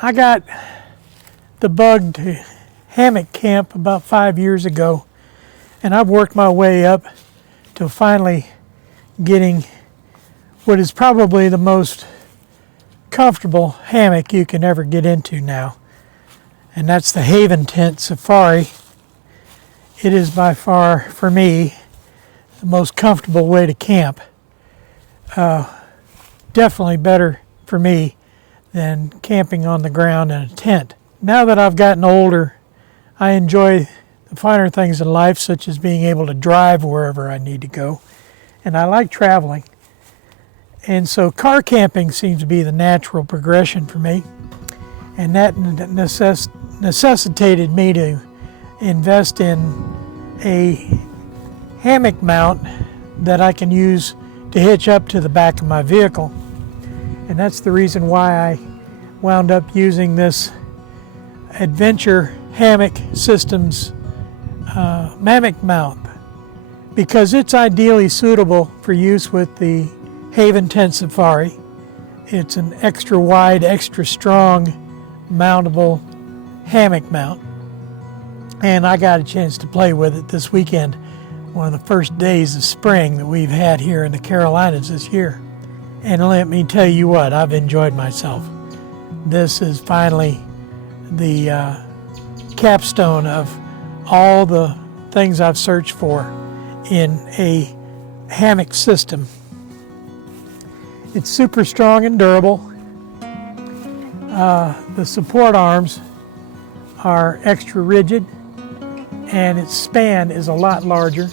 I got the bug to hammock camp about 5 years ago, and I've worked my way up to finally getting what is probably the most comfortable hammock you can ever get into now, and that's the Haven Tent Safari. It is by far, for me, the most comfortable way to camp. Definitely better for me than camping on the ground in a tent. Now that I've gotten older, I enjoy the finer things in life, such as being able to drive wherever I need to go, and I like traveling. And so car camping seems to be the natural progression for me, and that necessitated me to invest in a hammock mount that I can use to hitch up to the back of my vehicle. And that's the reason why I wound up using this Adventure Hammock Systems Mammoth mount, because it's ideally suitable for use with the Haven Tent Safari. It's an extra wide, extra strong mountable hammock mount, and I got a chance to play with it this weekend, one of the first days of spring that we've had here in the Carolinas this year. And let me tell you what, I've enjoyed myself. This is finally the capstone of all the things I've searched for in a hammock system. It's super strong and durable. The support arms are extra rigid, and its span is a lot larger.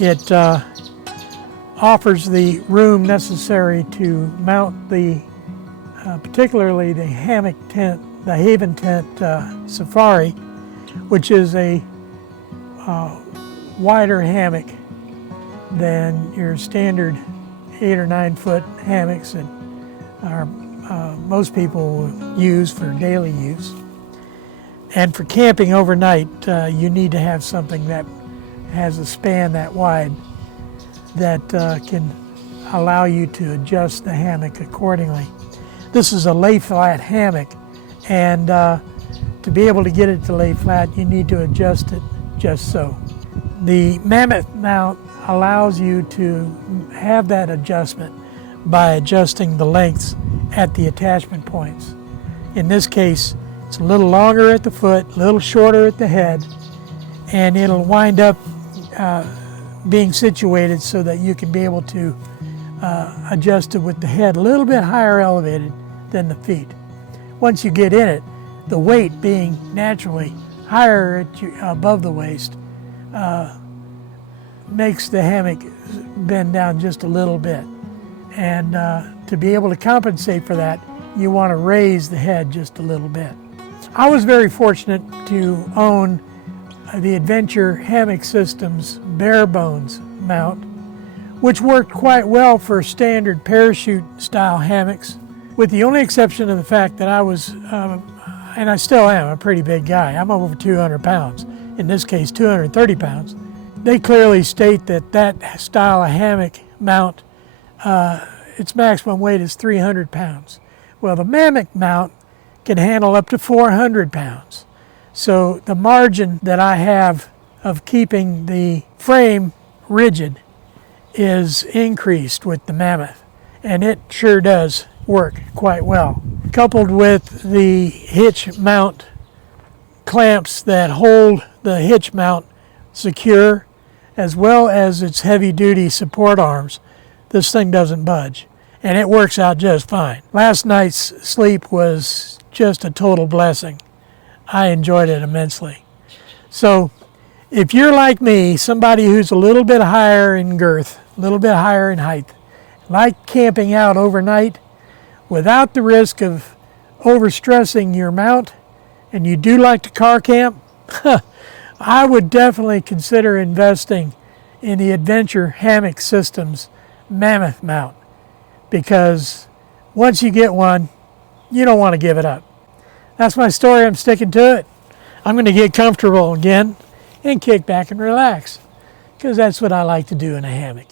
It offers the room necessary to mount the, particularly the hammock tent, the Haven Tent Safari, which is a wider hammock than your standard 8 or 9 foot hammocks that are most people use for daily use. And for camping overnight, you need to have something that has a span that wide that can allow you to adjust the hammock accordingly. This is a lay flat hammock, and to be able to get it to lay flat, you need to adjust it just so. The Mammoth mount allows you to have that adjustment by adjusting the lengths at the attachment points. In this case, it's a little longer at the foot, a little shorter at the head, and it'll wind up being situated so that you can be able to adjust it with the head a little bit higher elevated than the feet. Once you get in it, the weight being naturally higher above the waist makes the hammock bend down just a little bit. And to be able to compensate for that, you want to raise the head just a little bit. I was very fortunate to own the Adventure Hammock Systems bare bones mount, which worked quite well for standard parachute style hammocks, with the only exception of the fact that I was, and I still am, a pretty big guy. I'm over 200 pounds, in this case 230 pounds. They clearly state that that style of hammock mount, its maximum weight is 300 pounds. Well, the Mammoth mount can handle up to 400 pounds. So the margin that I have of keeping the frame rigid is increased with the Mammoth, and it sure does work quite well. Coupled with the hitch mount clamps that hold the hitch mount secure, as well as its heavy-duty support arms, this thing doesn't budge, and it works out just fine. Last night's sleep was just a total blessing. I enjoyed it immensely. So if you're like me, somebody who's a little bit higher in girth, a little bit higher in height, like camping out overnight without the risk of overstressing your mount, and you do like to car camp, I would definitely consider investing in the Adventure Hammock Systems Mammoth mount, because once you get one, you don't want to give it up. That's my story. I'm sticking to it. I'm going to get comfortable again and kick back and relax, because that's what I like to do in a hammock.